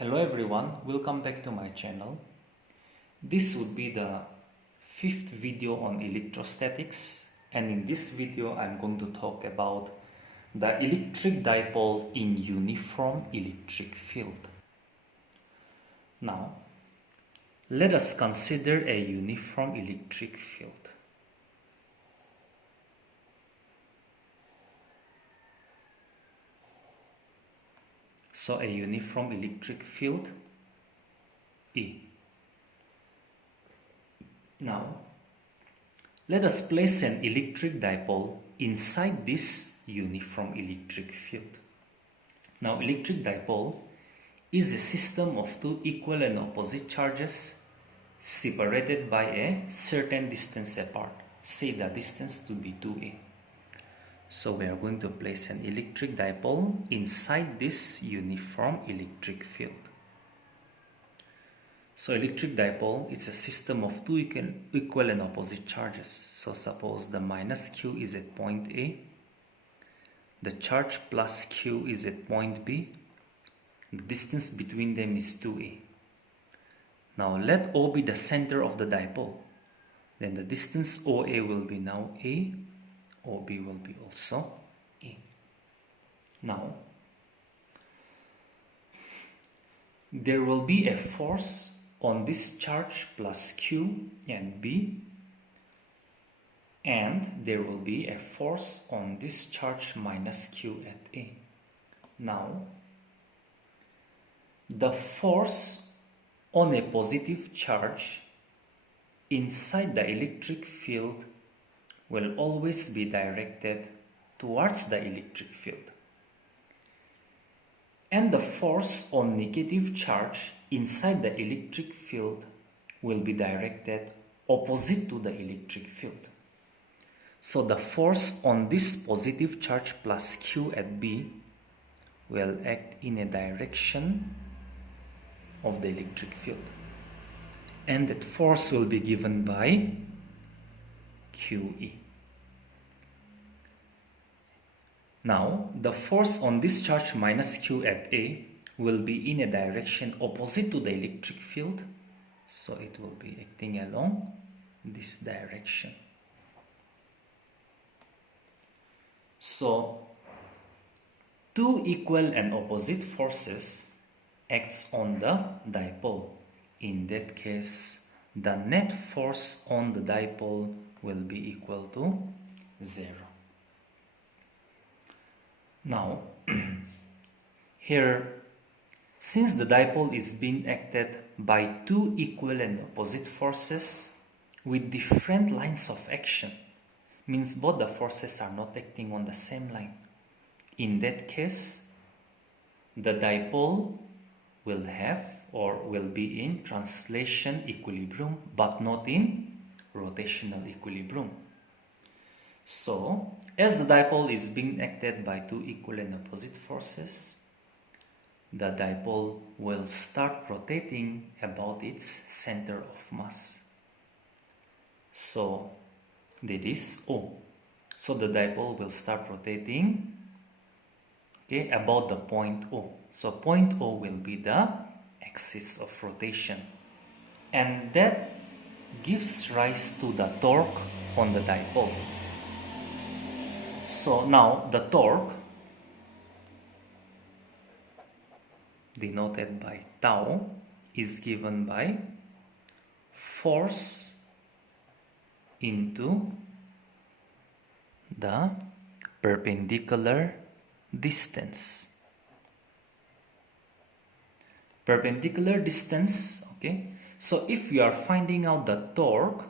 Hello everyone, welcome back to my channel. This would be the fifth video on electrostatics, and in this video I'm going to talk about the electric dipole in uniform electric field. Now, let us consider a uniform electric field. So a uniform electric field E. Now, let us place an electric dipole inside this uniform electric field. Now, electric dipole is a system of two equal and opposite charges separated by a certain distance apart. Say the distance to be 2a. So we are going to place an electric dipole inside this uniform electric field. So electric dipole is a system of two equal and opposite charges. So suppose the minus q is at point A, the charge plus q is at point B, the distance between them is 2a. Now let O be the center of the dipole. Then the distance OA will be now A, OB will be also A. Now, there will be a force on this charge plus Q and B, and there will be a force on this charge minus Q at A. Now, the force on a positive charge inside the electric field will always be directed towards the electric field. And the force on negative charge inside the electric field will be directed opposite to the electric field. So the force on this positive charge plus Q at B will act in a direction of the electric field. And that force will be given by QE. Now, the force on this charge minus Q at A will be in a direction opposite to the electric field. So it will be acting along this direction. So, two equal and opposite forces acts on the dipole. In that case, the net force on the dipole will be equal to 0. Now, here, since the dipole is being acted by two equal and opposite forces with different lines of action, means both the forces are not acting on the same line. In that case, the dipole will have or will be in translation equilibrium but not in rotational equilibrium. So, as the dipole is being acted by two equal and opposite forces, the dipole will start rotating about its center of mass. So, that is O. So, the dipole will start rotating about the point O. So, point O will be the axis of rotation. And that gives rise to the torque on the dipole. So now the torque, denoted by tau, is given by force into the perpendicular distance. Perpendicular distance, okay. So if you are finding out the torque,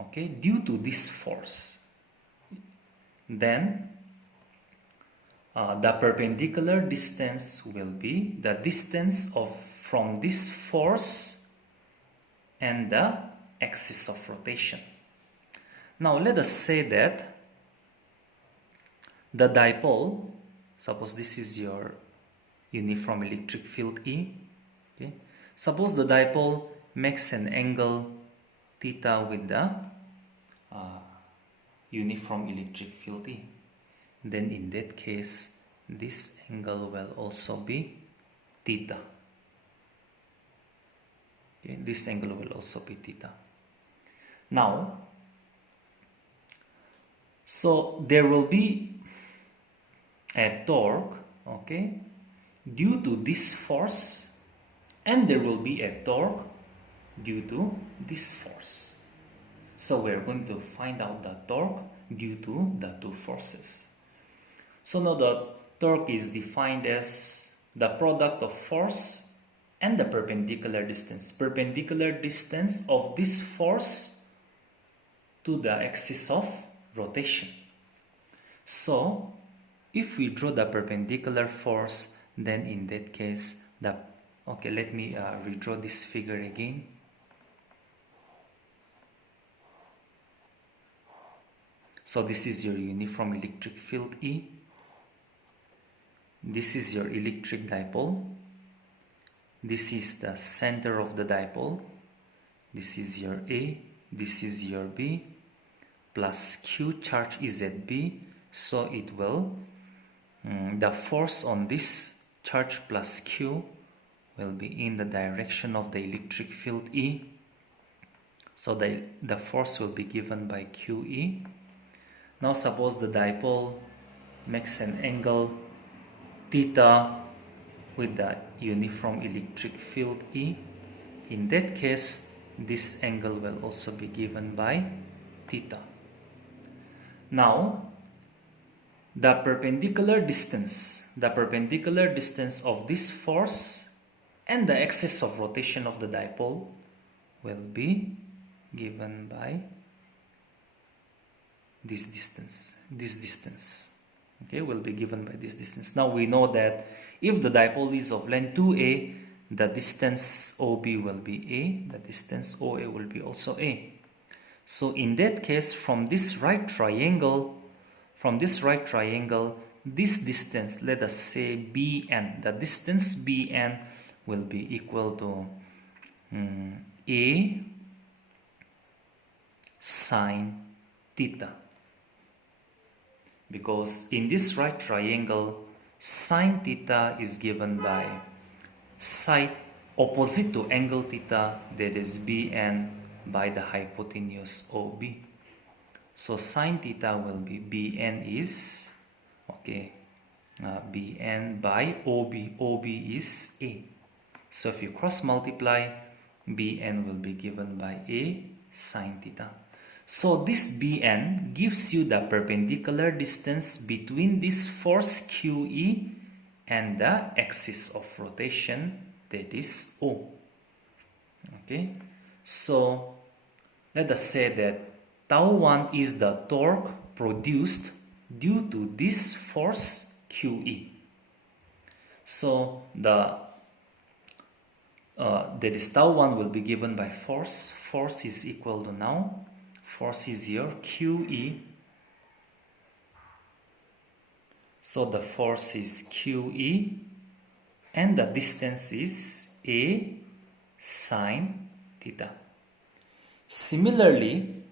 okay, due to this force, then the perpendicular distance will be the distance from this force and the axis of rotation. Now let us say that the dipole, suppose this is your uniform electric field E, okay. Suppose the dipole makes an angle theta with the uniform electric field E. Then in that case, this angle will also be theta. Okay, this angle will also be theta. Now, so there will be a torque, okay, due to this force, and there will be a torque due to this force. So we are going to find out the torque due to the two forces. So now the torque is defined as the product of force and the perpendicular distance. Perpendicular distance of this force to the axis of rotation. So if we draw the perpendicular force, then in that case okay, let me redraw this figure again. So this is your uniform electric field E. This is your electric dipole. This is the center of the dipole. This is your A. This is your B. Plus Q charge is at B. So it will, the force on this charge plus Q will be in the direction of the electric field E. So the force will be given by QE. Now suppose the dipole makes an angle theta with the uniform electric field E. In that case, this angle will also be given by theta. Now, the perpendicular distance of this force and the axis of rotation of the dipole will be given by this distance. Okay, will be given by this distance. Now we know that if the dipole is of length 2a, the distance OB will be a, the distance OA will be also a. So in that case, from this right triangle, this distance, let us say BN, the distance BN will be equal to A sine theta. Because in this right triangle, sine theta is given by side opposite to angle theta, that is BN, by the hypotenuse OB. So sine theta will be BN is, okay, BN by OB. OB is A. So if you cross multiply, BN will be given by A sine theta. So this BN gives you the perpendicular distance between this force QE and the axis of rotation, that is O. Okay, so let us say that tau 1 is the torque produced due to this force QE. So that is tau 1 will be given by force. Force is equal to, now force is your QE. So the force is QE and the distance is A sine theta. Similarly,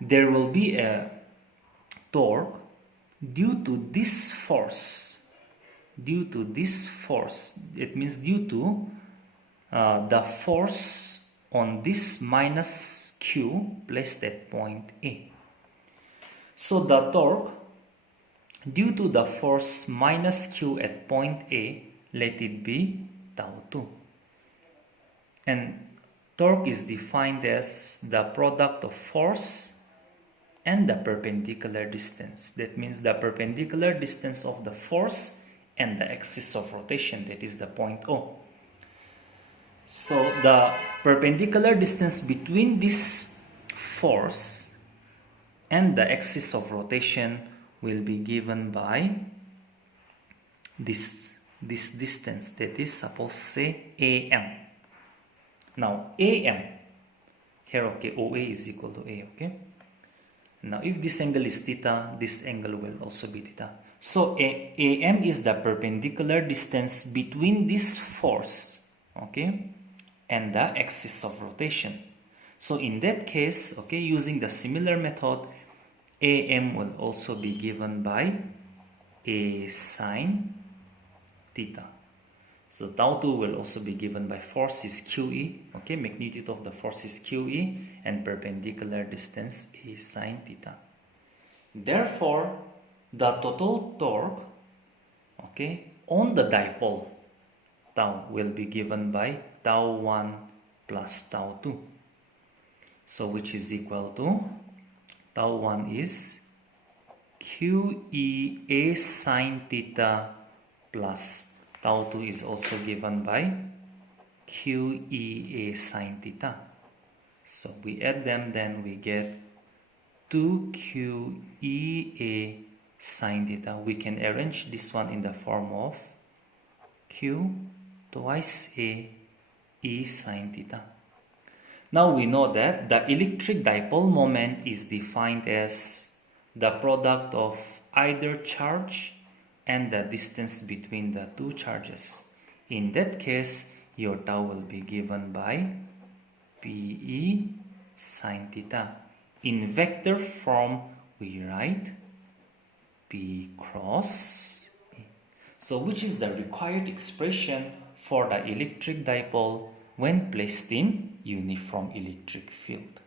there will be a torque due to this force. It means due to the force on this minus Q placed at point A. So the torque due to the force minus Q at point A, let it be tau 2. And torque is defined as the product of force and the perpendicular distance. That means the perpendicular distance of the force and the axis of rotation, that is the point O. So the perpendicular distance between this force and the axis of rotation will be given by this distance, that is, suppose say AM. Now AM here, okay, OA is equal to A, okay. Now if this angle is theta, this angle will also be theta. So AM is the perpendicular distance between this force, okay, and the axis of rotation. So in that case, okay, using the similar method, AM will also be given by A sine theta. So tau 2 will also be given by force is QE. Okay, magnitude of the force is QE and perpendicular distance is sine theta. Therefore, the total torque, okay, on the dipole tau will be given by tau 1 plus tau 2. So which is equal to tau 1 is QEA sine theta plus tau 2 is also given by QEA sine theta. So we add them, then we get 2QEA sine theta. We can arrange this one in the form of Q twice A E sine theta. Now we know that the electric dipole moment is defined as the product of either charge and the distance between the two charges. In that case, your tau will be given by PE sine theta. In vector form, we write P cross E. So which is the required expression for the electric dipole when placed in uniform electric field?